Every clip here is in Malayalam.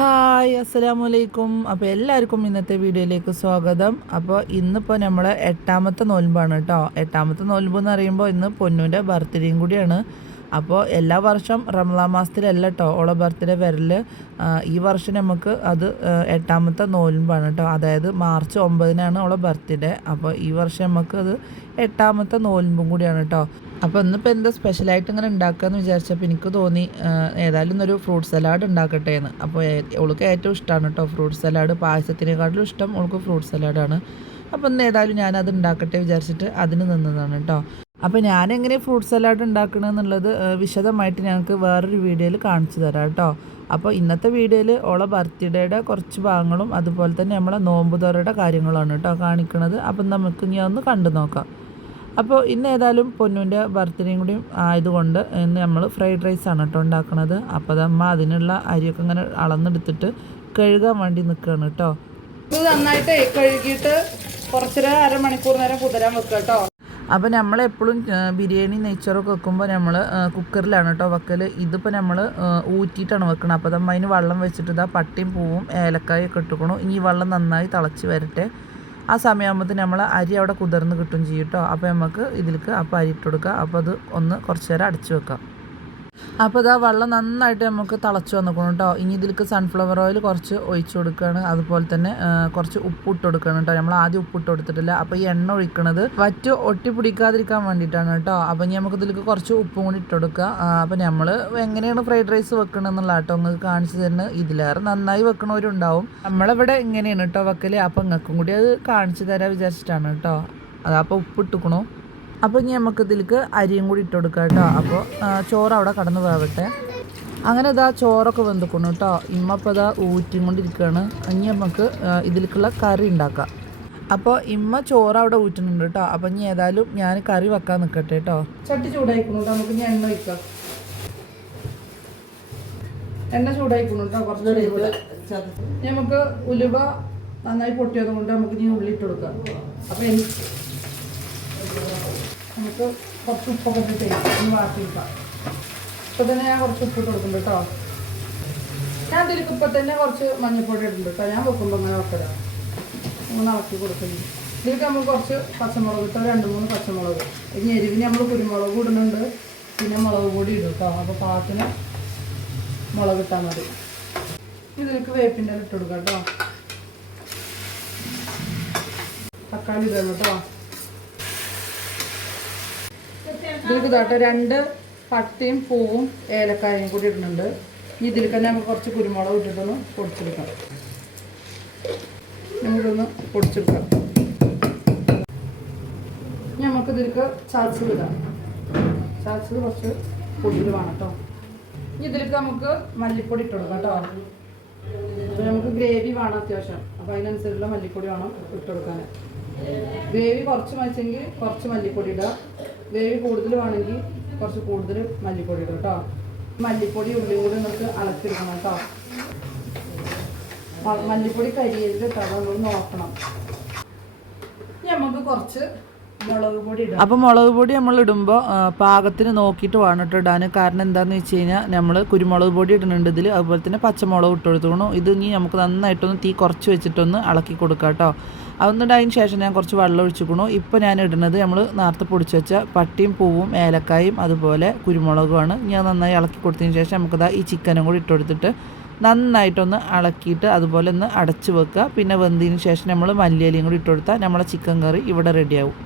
ഹായ് അസ്സലാമു അലൈക്കും. അപ്പോൾ എല്ലാവർക്കും ഇന്നത്തെ വീഡിയോയിലേക്ക് സ്വാഗതം. അപ്പോൾ ഇന്നിപ്പോൾ നമ്മൾ 8ാമത്തെ നോൽമ്പാണ് കേട്ടോ. 8ാമത്തെ നോൽമ്പ് എന്ന് പറയുമ്പോൾ ഇന്ന് പൊന്നൂൻ്റെ ബർത്ത്ഡേയും കൂടിയാണ്. അപ്പോൾ എല്ലാ വർഷം റമളാൻ മാസത്തിലല്ല കേട്ടോ ഓളെ ബർത്ത്ഡേ വരൽ. ഈ വർഷം നമുക്ക് അത് 8ാമത്തെ നോൽമ്പാണ് കേട്ടോ. അതായത് മാർച്ച് 9-നാണ് ഓളെ ബർത്ത്ഡേ. അപ്പോൾ ഈ വർഷം നമുക്ക് അത് 8ാമത്തെ നോൽമ്പും കൂടിയാണ് കേട്ടോ. അപ്പോൾ ഇന്നിപ്പോൾ എന്താ സ്പെഷ്യലായിട്ട് ഇങ്ങനെ ഉണ്ടാക്കുകയെന്ന് വിചാരിച്ചപ്പോൾ എനിക്ക് തോന്നി ഏതായാലും ഇന്നൊരു ഫ്രൂട്ട് സലാഡ് ഉണ്ടാക്കട്ടെ എന്ന്. അപ്പോൾ അവൾക്ക് ഏറ്റവും ഇഷ്ടമാണ് കേട്ടോ ഫ്രൂട്ട് സലാഡ്. പായസത്തിനെക്കാട്ടിലും ഇഷ്ടം അവൾക്ക് ഫ്രൂട്ട് സലാഡാണ്. അപ്പോൾ ഇന്ന് ഏതായാലും ഞാനത് ഉണ്ടാക്കട്ടെ വിചാരിച്ചിട്ട് അതിന് നിന്നതാണ് കേട്ടോ. അപ്പോൾ ഞാനെങ്ങനെ ഫ്രൂട്ട് സലാഡ് ഉണ്ടാക്കണമെന്നുള്ളത് വിശദമായിട്ട് ഞങ്ങൾക്ക് വേറൊരു വീഡിയോയിൽ കാണിച്ചു തരാം കേട്ടോ. അപ്പോൾ ഇന്നത്തെ വീഡിയോയിൽ ഓളെ ബർത്ത്ഡേയുടെ കുറച്ച് ഭാഗങ്ങളും അതുപോലെ തന്നെ നമ്മളെ നോമ്പുതുറയുടെ കാര്യങ്ങളാണ് കേട്ടോ കാണിക്കുന്നത്. അപ്പം നമുക്ക് ഇനി ഒന്ന് കണ്ടു നോക്കാം. അപ്പോൾ ഇന്ന് ഏതായാലും പൊന്നൂൻ്റെ ബർത്ത്ഡേയും കൂടി ആയതുകൊണ്ട് ഇന്ന് നമ്മൾ ഫ്രൈഡ് റൈസാണ് കേട്ടോ ഉണ്ടാക്കുന്നത്. അപ്പോൾ അതമ്മ അതിനുള്ള അരിയൊക്കെ ഇങ്ങനെ അളന്നെടുത്തിട്ട് കഴുകാൻ വേണ്ടി നിൽക്കുകയാണ് കേട്ടോ. ഇത് നന്നായിട്ട് കഴുകിയിട്ട് കുറച്ചൊരു അരമണിക്കൂർ നേരം കുതിരാൻ വെക്കുക കേട്ടോ. അപ്പോൾ നമ്മളെപ്പോഴും ബിരിയാണി നെയ്ച്ചോറൊക്കെ വെക്കുമ്പോൾ നമ്മൾ കുക്കറിലാണ് കേട്ടോ വെക്കൽ. ഇതിപ്പോൾ നമ്മൾ ഊറ്റിയിട്ടാണ് വെക്കുന്നത്. അപ്പോൾ നമ്മൾ അതിന് വെള്ളം വെച്ചിട്ട് ഇതാ പട്ടിയും പൂവും ഏലക്കായൊക്കെ ഇട്ടുക്കണം. ഇനി ഈ വെള്ളം നന്നായി തിളച്ച് വരട്ടെ. ആ സമയമാകുമ്പോൾ നമ്മൾ അരി അവിടെ കുതിർന്ന് കിട്ടും ചെയ്യും കേട്ടോ. അപ്പോൾ നമുക്ക് ഇതിലേക്ക് അപ്പോൾ അരി ഇട്ട് കൊടുക്കുക. അപ്പോൾ അത് ഒന്ന് കുറച്ച് നേരം അടച്ചു വെക്കാം. അപ്പോൾ ഇതാ വെള്ളം നന്നായിട്ട് നമുക്ക് തിളച്ച് വന്നിക്കണം കേട്ടോ. ഇനി ഇതിലേക്ക് സൺഫ്ലവർ ഓയിൽ കുറച്ച് ഒഴിച്ച് കൊടുക്കുകയാണ്. അതുപോലെ തന്നെ കുറച്ച് ഉപ്പ് ഇട്ട് കൊടുക്കണം കേട്ടോ. നമ്മൾ ആദ്യം ഉപ്പ് ഇട്ട് കൊടുത്തിട്ടില്ല. അപ്പോൾ ഈ എണ്ണ ഒഴിക്കണത് വറ്റ് ഒട്ടി പിടിക്കാതിരിക്കാൻ വേണ്ടിയിട്ടാണ് കേട്ടോ. അപ്പോൾ ഇനി നമുക്ക് ഇതിലേക്ക് കുറച്ച് ഉപ്പും കൂടി ഇട്ട് കൊടുക്കുക. അപ്പോൾ നമ്മൾ എങ്ങനെയാണ് ഫ്രൈഡ് റൈസ് വെക്കണമെന്നുള്ള കേട്ടോ നിങ്ങൾക്ക് കാണിച്ചു തരുന്നത്. ഇതിലേറെ നന്നായി വെക്കണവരുണ്ടാവും. നമ്മളിവിടെ ഇങ്ങനെയാണ് കേട്ടോ വെക്കൽ. അപ്പോൾ നിങ്ങൾക്കും കൂടി അത് കാണിച്ചു തരാൻ വിചാരിച്ചിട്ടാണ് കേട്ടോ. അപ്പോൾ ഉപ്പ് ഇട്ടുക്കണു. അപ്പോൾ ഇനി നമുക്ക് ഇതിലേക്ക് അരിയും കൂടി ഇട്ട് കൊടുക്കാം കേട്ടോ. അപ്പോൾ ചോറ് അവിടെ കടന്ന് വേവട്ടെ. അങ്ങനെ ഇതാ ചോറൊക്കെ വെന്തിക്കണം കേട്ടോ. ഇമ്മപ്പോൾ ഇതാ ഊറ്റിയും കൊണ്ടിരിക്കുകയാണ്. ഇനി നമുക്ക് ഇതിലേക്കുള്ള കറി ഉണ്ടാക്കാം. അപ്പോൾ ഇമ്മ ചോറ് അവിടെ ഊറ്റുന്നുണ്ട് കേട്ടോ. അപ്പോൾ ഇനി ഏതായാലും ഞാൻ കറി വെക്കാൻ നിൽക്കട്ടെ കേട്ടോ. ചട്ടി ചൂടായിക്കണം കേട്ടോ. നമുക്ക് ഇനി എണ്ണ ഒഴിക്കാം. എണ്ണ ചൂടായിക്കണം കേട്ടോ. കുറച്ച് നമുക്ക് ഉലുവ നന്നായി പൊട്ടിയത് കൊണ്ട് നമുക്ക് ഇനി ഉള്ളി ഇട്ട് കൊടുക്കാം. അപ്പോൾ നമുക്ക് കുറച്ച് ഉപ്പൊക്കെ ഇട്ടിട്ട് ഒന്ന് വാട്ടിയിക്കാം. ഇപ്പോൾ തന്നെ ഞാൻ കുറച്ച് ഉപ്പിട്ട് കൊടുക്കുന്നുണ്ട് കേട്ടോ. ഞാൻ ഇതിലേക്ക് ഇപ്പം തന്നെ കുറച്ച് മഞ്ഞൾപ്പൊടി ഇടുന്നുണ്ട് കേട്ടോ. ഞാൻ വെക്കുമ്പോൾ അങ്ങനെ വെക്കലാണ്. ഒന്ന് ഇളക്കി കൊടുക്കുന്നു. ഇതിലേക്ക് നമുക്ക് കുറച്ച് പച്ചമുളക് ഇട്ടോ 2-3 പച്ചമുളക്. ഇനി എരിവിന് നമ്മൾ കുരുമുളക് ഇടുന്നുണ്ട്. പിന്നെ മുളക് പൊടി ഇടും കേട്ടോ. അപ്പോൾ പാകത്തിന് മുളക് ഇട്ടാൽ മതി. ഇതിലേക്ക് വേപ്പിൻ്റെ ഇട്ട് കൊടുക്കാം കേട്ടോ. തക്കാളി ഇടണം കേട്ടോ. ഇതിലേക്ക് കേട്ടോ 2 പട്ടയും പൂവും ഏലക്കായും കൂടി ഇടുന്നുണ്ട്. ഇതിലേക്ക് തന്നെ നമുക്ക് കുറച്ച് കുരുമുളക് ഇട്ടിട്ടൊന്ന് പൊടിച്ചെടുക്കാം. നമുക്കൊന്ന് പൊടിച്ചെടുക്കാം. നമുക്ക് ഇതിലേക്ക് ചതച്ചത് ഇടാം. ചതച്ചത് കുറച്ച് പൊടിയിൽ വേണം കേട്ടോ. ഇതിലേക്ക് നമുക്ക് മല്ലിപ്പൊടി ഇട്ട് കൊടുക്കാം കേട്ടോ. അപ്പോൾ നമുക്ക് ഗ്രേവി വേണം അത്യാവശ്യം. അപ്പോൾ അതിനനുസരിച്ചുള്ള മല്ലിപ്പൊടി വേണം ഇട്ട് കൊടുക്കാൻ. ഗ്രേവി കുറച്ച് മതിച്ചെങ്കിൽ കുറച്ച് മല്ലിപ്പൊടി ഇടുക. ഗ്രേവി കൂടുതൽ വേണമെങ്കിൽ കുറച്ച് കൂടുതൽ മല്ലിപ്പൊടി ഇടും കേട്ടോ. മല്ലിപ്പൊടി ഉള്ളിയും കൂടി നമുക്ക് അളക്കിയെടുക്കണം കേട്ടോ. മല്ലിപ്പൊടി കരിയരുത് കേട്ടോ. നമ്മൾ നോക്കണം. ഇനി നമുക്ക് കുറച്ച് മുളക് പൊടി ഇടാം. അപ്പോൾ മുളക് പൊടി നമ്മൾ ഇടുമ്പോൾ പാകത്തിന് നോക്കിയിട്ട് വേണം കേട്ടോ ഇടാൻ. കാരണം എന്താണെന്ന് വെച്ച് കഴിഞ്ഞാൽ നമ്മൾ കുരുമുളക് പൊടി ഇടുന്നുണ്ട് ഇതിൽ. അതുപോലെ തന്നെ പച്ചമുളക് ഇട്ട് കൊടുത്തോണം. ഇത് ഇനി നമുക്ക് നന്നായിട്ടൊന്ന് തീ കുറച്ച് വെച്ചിട്ടൊന്ന് ഇളക്കി കൊടുക്കാം കേട്ടോ. അതൊന്നിട്ട് അതിന് ശേഷം ഞാൻ കുറച്ച് വെള്ളം ഒഴിച്ചിക്കണു. ഇപ്പോൾ ഞാൻ ഇടുന്നത് നമ്മൾ നേരത്തെ പൊടിച്ച് വെച്ച പട്ടിയും പൂവും ഏലക്കായും അതുപോലെ കുരുമുളകുമാണ്. ഞാൻ നന്നായി ഇളക്കി കൊടുത്തതിന് ശേഷം നമുക്കിതാ ഈ ചിക്കനും കൂടി ഇട്ട് കൊടുത്തിട്ട് നന്നായിട്ടൊന്ന് ഇളക്കിയിട്ട് അതുപോലെ ഒന്ന് അടച്ച് വെക്കുക. പിന്നെ വെന്തതിന് ശേഷം നമ്മൾ മല്ലിയിലയും കൂടി ഇട്ട് കൊടുത്താൽ നമ്മളെ ചിക്കൻ കറി ഇവിടെ റെഡിയാവും.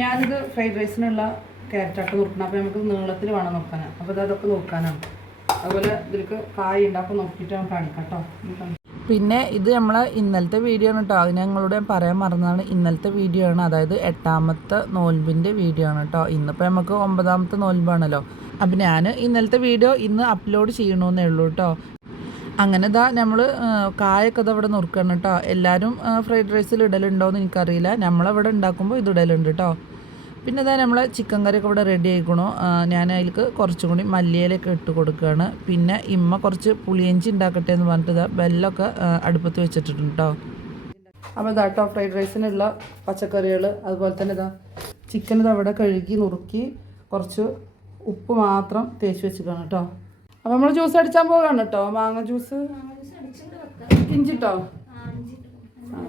ഞാനിത് ഫ്രൈഡ് റൈസിനുള്ള ക്യാരറ്റായിട്ട് നോക്കണം. അപ്പോൾ നമുക്ക് നീളത്തിൽ വേണം നോക്കാനാണ്. അപ്പോൾ അതൊക്കെ നോക്കാനാണ്. അതുപോലെ ഇതിലേക്ക് കായ ഉണ്ടാക്കും നോക്കിയിട്ട് നമുക്ക് കാണിക്കാം കേട്ടോ. പിന്നെ ഇത് നമ്മളെ ഇന്നലത്തെ വീഡിയോ ആണ് കേട്ടോ. അത് ഞങ്ങളോട് ഞാൻ പറയാൻ മറന്നതാണ്. ഇന്നലത്തെ വീഡിയോ ആണ്. അതായത് 8ാമത്തെ നോൽമ്പിൻ്റെ വീഡിയോ ആണ് കേട്ടോ. ഇന്നിപ്പോൾ നമുക്ക് 9ാമത്തെ നോൽമ്പാണല്ലോ. അപ്പം ഞാൻ ഇന്നലത്തെ വീഡിയോ ഇന്ന് അപ്ലോഡ് ചെയ്യണമെന്നേ ഉള്ളൂ കേട്ടോ. അങ്ങനെ ഇതാ നമ്മൾ കായൊക്കെ ഇതവിടെ നുറുക്കണം കേട്ടോ. എല്ലാവരും ഫ്രൈഡ് റൈസിൽ ഇടലുണ്ടോയെന്ന് എനിക്കറിയില്ല. നമ്മളവിടെ ഉണ്ടാക്കുമ്പോൾ ഇത് ഇടലുണ്ട് കേട്ടോ. പിന്നെ ഇതാ നമ്മളെ ചിക്കൻ കറിയൊക്കെ ഇവിടെ റെഡി ആയിക്കണു. ഞാൻ അതിലേക്ക് കുറച്ചും കൂടി മല്ലിയിലൊക്കെ ഇട്ട് കൊടുക്കുകയാണ്. പിന്നെ ഇമ്മ കുറച്ച് പുളിയഞ്ചി ഉണ്ടാക്കട്ടെ എന്ന് പറഞ്ഞിട്ട് ഇതാ വെല്ലമൊക്കെ അടുപ്പത്ത് വെച്ചിട്ടുണ്ട് കേട്ടോ. അപ്പോൾ ഇതാ കേട്ടോ ഫ്രൈഡ് റൈസിനുള്ള പച്ചക്കറികൾ. അതുപോലെ തന്നെ ഇതാ ചിക്കൻ ഇത് അവിടെ കഴുകി നുറുക്കി കുറച്ച് ഉപ്പ് മാത്രം തേച്ച് വെച്ചിട്ടാണ് കേട്ടോ. അപ്പോൾ നമ്മൾ ജ്യൂസ് അടിച്ചാൽ പോവുകയാണ് കേട്ടോ. മാങ്ങ ജ്യൂസ് ഇഞ്ചിട്ടോ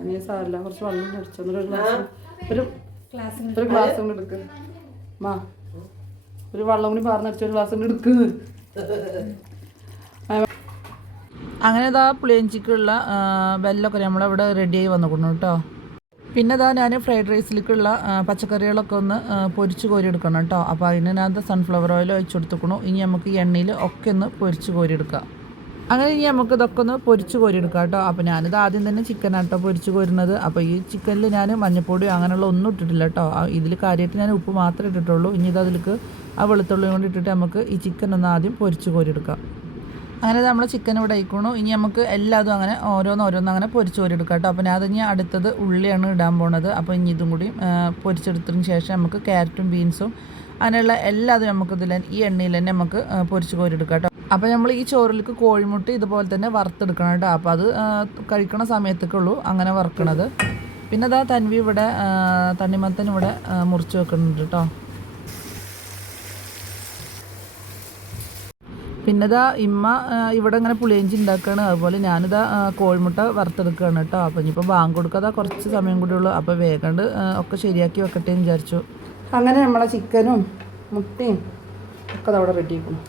നീ സാറില്ല കുറച്ച് വെള്ളം കുടിച്ചു ഒരു ഗ്ലാസ് കൊണ്ട് എടുക്ക് മാ ഒരു വെള്ളം കൂടി പറഞ്ഞടിച്ച ഒരു ഗ്ലാസ് കൊണ്ട് എടുക്ക്. അങ്ങനെ ഇതാ പുളിയഞ്ചിക്കുള്ള വെല്ലമൊക്കെ നമ്മളിവിടെ റെഡിയായി വന്നിക്കുന്നു കേട്ടോ. പിന്നെ ഇതാ ഞാൻ ഫ്രൈഡ് റൈസിലേക്കുള്ള പച്ചക്കറികളൊക്കെ ഒന്ന് പൊരിച്ച് കോരി എടുക്കണം കേട്ടോ. അപ്പോൾ അതിനകത്ത് സൺഫ്ലവർ ഓയിൽ ഒഴിച്ചു കൊടുത്തുക്കണു. ഇനി നമുക്ക് ഈ എണ്ണയിൽ ഒക്കെ ഒന്ന് പൊരിച്ച് കോരി എടുക്കാം. അങ്ങനെ ഇനി നമുക്ക് ഇതൊക്കെ ഒന്ന് പൊരിച്ച് കോരി എടുക്കാം കേട്ടോ. അപ്പോൾ ഞാനിത് ആദ്യം തന്നെ ചിക്കനാട്ടോ പൊരിച്ച് കോരുന്നത്. അപ്പോൾ ഈ ചിക്കനിൽ ഞാൻ മഞ്ഞപ്പൊടിയോ അങ്ങനെയുള്ള ഒന്നും ഇട്ടിട്ടില്ല കേട്ടോ. ഇതിൽ കാര്യമായിട്ട് ഞാൻ ഉപ്പ് മാത്രമേ ഇട്ടിട്ടുള്ളൂ. ഇനി ഇത് അതിലേക്ക് ആ വെളുത്തുള്ളി കൊണ്ട് ഇട്ടിട്ട് നമുക്ക് ഈ ചിക്കൻ ഒന്ന് ആദ്യം പൊരിച്ച് കോരി എടുക്കാം. അങ്ങനെ നമ്മൾ ചിക്കൻ ഇവിടെ ആയിക്കണു. ഇനി നമുക്ക് എല്ലാതും അങ്ങനെ ഓരോന്നോരോന്ന് അങ്ങനെ പൊരിച്ച് കോരി എടുക്കാം കേട്ടോ. അപ്പോൾ ഞാൻ അതിന് അടുത്തത് ഉള്ളിയാണ് ഇടാൻ പോണത്. അപ്പോൾ ഇനി ഇതും കൂടി പൊരിച്ചെടുത്തതിന് ശേഷം നമുക്ക് ക്യാരറ്റും ബീൻസും അങ്ങനെയുള്ള എല്ലാതും നമുക്ക് ഇതിൽ ഈ എണ്ണയിൽ തന്നെ നമുക്ക് പൊരിച്ച് കോരി എടുക്കാം കേട്ടോ. അപ്പോൾ നമ്മൾ ഈ ചോറിലേക്ക് കോഴിമുട്ട ഇതുപോലെ തന്നെ വറുത്തെടുക്കണം കേട്ടോ. അപ്പോൾ അത് കഴിക്കണ സമയത്തേക്കുള്ളൂ അങ്ങനെ വറുക്കണത്. പിന്നെ അതാ തൻവി ഇവിടെ തണ്ണിമത്തൻ ഇവിടെ മുറിച്ച് വെക്കുന്നുണ്ട് കേട്ടോ. പിന്നെ ഇതാ ഇമ്മ ഇവിടെ ഇങ്ങനെ പുളിയഞ്ചി ഉണ്ടാക്കുകയാണ്. അതുപോലെ ഞാനിതാ കോഴിമുട്ട വറുത്തെടുക്കുകയാണ് കേട്ടോ. അപ്പോൾ ഇനിയിപ്പോൾ ബാങ്ക് കൊടുക്കാതെ കുറച്ച് സമയം കൂടി ഉള്ളൂ. അപ്പോൾ വേഗം ഒക്കെ ശരിയാക്കി വെക്കട്ടെ എന്ന് വിചാരിച്ചു. അങ്ങനെ നമ്മളെ ചിക്കനും മുട്ടയും ഒക്കെ അവിടെ റെഡി ആക്കണം.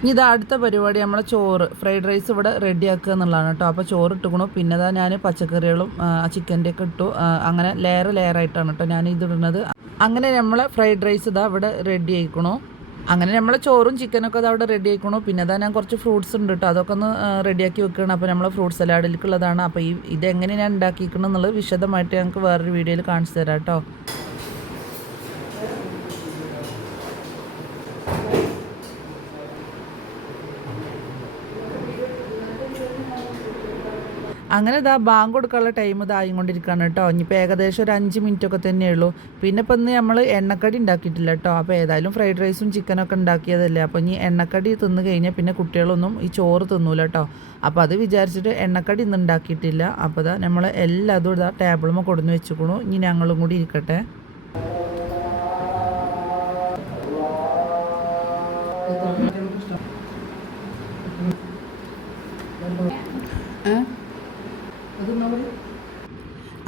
ഇനി ഇതാ അടുത്ത പരിപാടി നമ്മളെ ചോറ് ഫ്രൈഡ് റൈസ് ഇവിടെ റെഡിയാക്കുക എന്നുള്ളതാണ് കേട്ടോ. അപ്പോൾ ചോറ് ഇട്ടുക്കണു. പിന്നെ ഇതാ ഞാൻ പച്ചക്കറികളും ചിക്കൻ്റെ ഒക്കെ ഇട്ടു. അങ്ങനെ ലെയറായിട്ടാണ് കേട്ടോ ഞാൻ ഇതിടുന്നത്. അങ്ങനെ നമ്മളെ ഫ്രൈഡ് റൈസ് ഇതാ ഇവിടെ റെഡി ആയിക്കണു. അങ്ങനെ നമ്മളെ ചോറും ചിക്കനൊക്കെ അത് അവിടെ റെഡി ആയിക്കണു. പിന്നെ അതാ ഞാൻ കുറച്ച് ഫ്രൂട്ട്സ് ഉണ്ട് കേട്ടോ, അതൊക്കെ ഒന്ന് റെഡിയാക്കി വെക്കുകയാണ്. അപ്പോൾ നമ്മൾ ഫ്രൂട്ട് സലാഡിലേക്കുള്ളതാണ്. അപ്പോൾ ഇതെങ്ങനെ ഞാൻ ഉണ്ടാക്കിയിരിക്കണം എന്നുള്ളത് വിശദമായിട്ട് ഞങ്ങൾക്ക് വേറൊരു വീഡിയോയിൽ കാണിച്ചു തരാം കേട്ടോ. അങ്ങനെ ഇതാ ബാങ്ക് കൊടുക്കാനുള്ള ടൈം ഇതായി കൊണ്ടിരിക്കുകയാണ് കേട്ടോ. ഇനിയിപ്പോൾ ഏകദേശം ഒരു 5 മിനിറ്റൊക്കെ തന്നെയുള്ളൂ. പിന്നെ ഇപ്പം ഇന്ന് നമ്മൾ എണ്ണക്കടി ഉണ്ടാക്കിയിട്ടില്ല കേട്ടോ. അപ്പോൾ ഏതായാലും ഫ്രൈഡ് റൈസും ചിക്കനൊക്കെ ഉണ്ടാക്കിയതല്ലേ. അപ്പോൾ ഇനി എണ്ണക്കടി തിന്ന് കഴിഞ്ഞാൽ പിന്നെ കുട്ടികളൊന്നും ഈ ചോറ് തിന്നൂല കേട്ടോ. അപ്പോൾ അത് വിചാരിച്ചിട്ട് എണ്ണക്കടി ഇന്ന് ഉണ്ടാക്കിയിട്ടില്ല. അപ്പോൾ ഇതാ നമ്മൾ എല്ലാതും ഇതാ ടേബിളുമ്പോൾ കൊടുന്ന് വെച്ചുക്കണു. ഇനി ഞങ്ങളും കൂടി ഇരിക്കട്ടെ.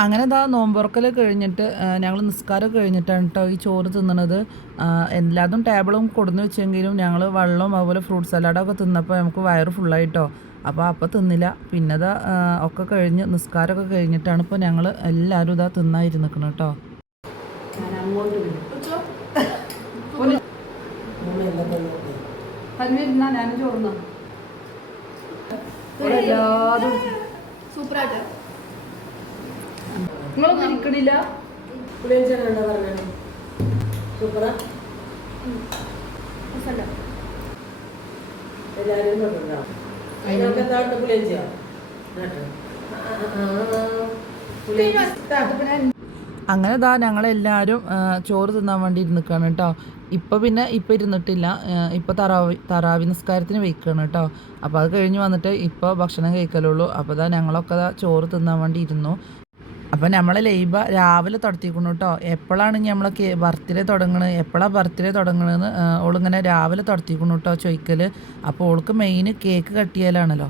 അങ്ങനെ ഇതാ നോമ്പുറക്കൽ കഴിഞ്ഞിട്ട് ഞങ്ങൾ നിസ്കാരം കഴിഞ്ഞിട്ടാണ് കേട്ടോ ഈ ചോറ് തിന്നണത്. എല്ലാതും ടേബിളും കൊടുന്ന് വെച്ചെങ്കിലും ഞങ്ങൾ വെള്ളവും അതുപോലെ ഫ്രൂട്ട് സലാഡൊക്കെ തിന്നപ്പോൾ നമുക്ക് വയറ് ഫുള്ളായിട്ടോ. അപ്പോൾ തിന്നില്ല. പിന്നെ ഇതാ ഒക്കെ കഴിഞ്ഞ് നിസ്കാരമൊക്കെ കഴിഞ്ഞിട്ടാണ് ഇപ്പോൾ ഞങ്ങൾ എല്ലാവരും ഇതാ തിന്നായിരുന്നിക്കണം കേട്ടോ. ഞാൻ ചോറുന്ന എല്ലാതും സൂപ്പറായിട്ട് നിങ്ങളൊന്നും ഇരിക്കണില്ല. അങ്ങനെ ഇതാ ഞങ്ങളെല്ലാവരും ചോറ് തിന്നാൻ വേണ്ടി ഇരുന്നിക്കാണ് കേട്ടോ. ഇപ്പം ഇരുന്നിട്ടില്ല. ഇപ്പോൾ തറാവി നിസ്കാരത്തിന് വയ്ക്കുകയാണ് കേട്ടോ. അപ്പോൾ അത് കഴിഞ്ഞ് വന്നിട്ട് ഇപ്പോൾ ഭക്ഷണം കഴിക്കലുള്ളൂ. അപ്പോൾ ഇതാ ഞങ്ങളൊക്കെ ചോറ് തിന്നാൻ വേണ്ടി ഇരുന്നു. അപ്പോൾ നമ്മളെ ലൈബ രാവിലെ തുടത്തിക്കുന്നു കേട്ടോ. എപ്പോഴാണ് നമ്മളെ ബർത്ത്ഡേ തുടങ്ങണത്, എപ്പോഴാണ് ബർത്ത്ഡേ തുടങ്ങണമെന്ന് ഓളിങ്ങനെ രാവിലെ തുടത്തിക്കുന്നു കേട്ടോ ചോദിക്കൽ. അപ്പോൾ ഓൾക്ക് മെയിൻ കേക്ക് കട്ട് ചെയ്യലാണല്ലോ.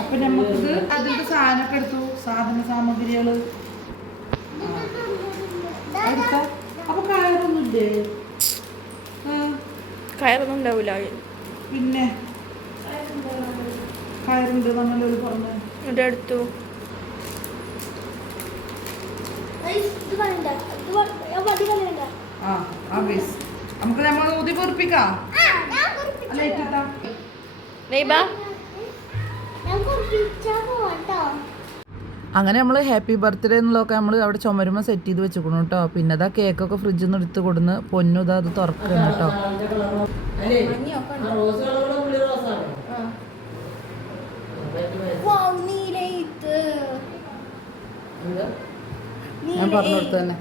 അപ്പം നമുക്ക് അതിൻ്റെ സാധനമൊക്കെ എടുത്തു, സാധന സാമഗ്രികൾ. അപ്പോൾ കയറൊന്നുമില്ലേ? കയറൊന്നും ഉണ്ടാവില്ല. പിന്നെ കയറുണ്ട് നമ്മളൊരു പറഞ്ഞു ഇവിടെ എടുത്തു. നമുക്ക് നമ്മൾ ഊതി പൊറിപ്പിക്കാം. അങ്ങനെ നമ്മൾ ഹാപ്പി ബർത്ത്ഡേ എന്നുള്ളതൊക്കെ നമ്മൾ അവിടെ ചുമരുമ്പോൾ സെറ്റ് ചെയ്ത് വെച്ചിരിക്കണം കേട്ടോ. പിന്നെ അതാ കേക്കൊക്കെ ഫ്രിഡ്ജിൽ നിന്ന് എടുത്ത് കൊടുന്ന് പൊന്നു ഇതാ അത് തുറക്കണം കേട്ടോ. ഞാൻ പറഞ്ഞു കൊടുത്തു തന്നെ.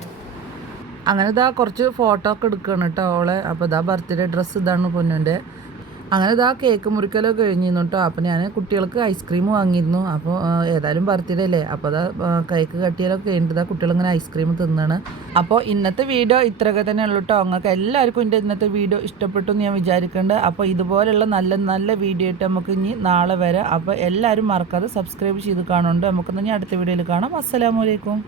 അങ്ങനെ ഇതാ കുറച്ച് ഫോട്ടോ ഒക്കെ എടുക്കുകയാണ് കേട്ടോ ഓളെ. അപ്പോൾ ഇതാ ബർത്ത്ഡേ ഡ്രസ്സ് ഇതാണ് പൊന്നുൻ്റെ. അങ്ങനെ ഇതാ കേക്ക് മുറിക്കലൊക്കെ കഴിഞ്ഞിരുന്നു കേട്ടോ. അപ്പോൾ ഞാൻ കുട്ടികൾക്ക് ഐസ്ക്രീം വാങ്ങിയിരുന്നു. അപ്പോൾ ഏതായാലും ബർത്ത്ഡേ അല്ലേ, അപ്പോൾ അതാ കേക്ക് കട്ടിയാലൊക്കെ കഴിഞ്ഞിട്ട് കുട്ടികളിങ്ങനെ ഐസ്ക്രീം തിന്നാണ്. അപ്പോൾ ഇന്നത്തെ വീഡിയോ ഇത്രയൊക്കെ തന്നെ ഉള്ളൂ കേട്ടോ. നിങ്ങൾക്ക് എല്ലാവർക്കും എൻ്റെ ഇന്നത്തെ വീഡിയോ ഇഷ്ടപ്പെട്ടു എന്ന് ഞാൻ വിചാരിക്കുന്നുണ്ട്. അപ്പോൾ ഇതുപോലെയുള്ള നല്ല നല്ല വീഡിയോ ആയിട്ട് നമുക്ക് ഇനി നാളെ വരാം. അപ്പോൾ എല്ലാവരും മറക്കാതെ സബ്സ്ക്രൈബ് ചെയ്ത് കാണുന്നുണ്ട്. നമുക്കിന്ന് ഇനി അടുത്ത വീഡിയോയിൽ കാണാം. അസ്സലാമു അലൈക്കും.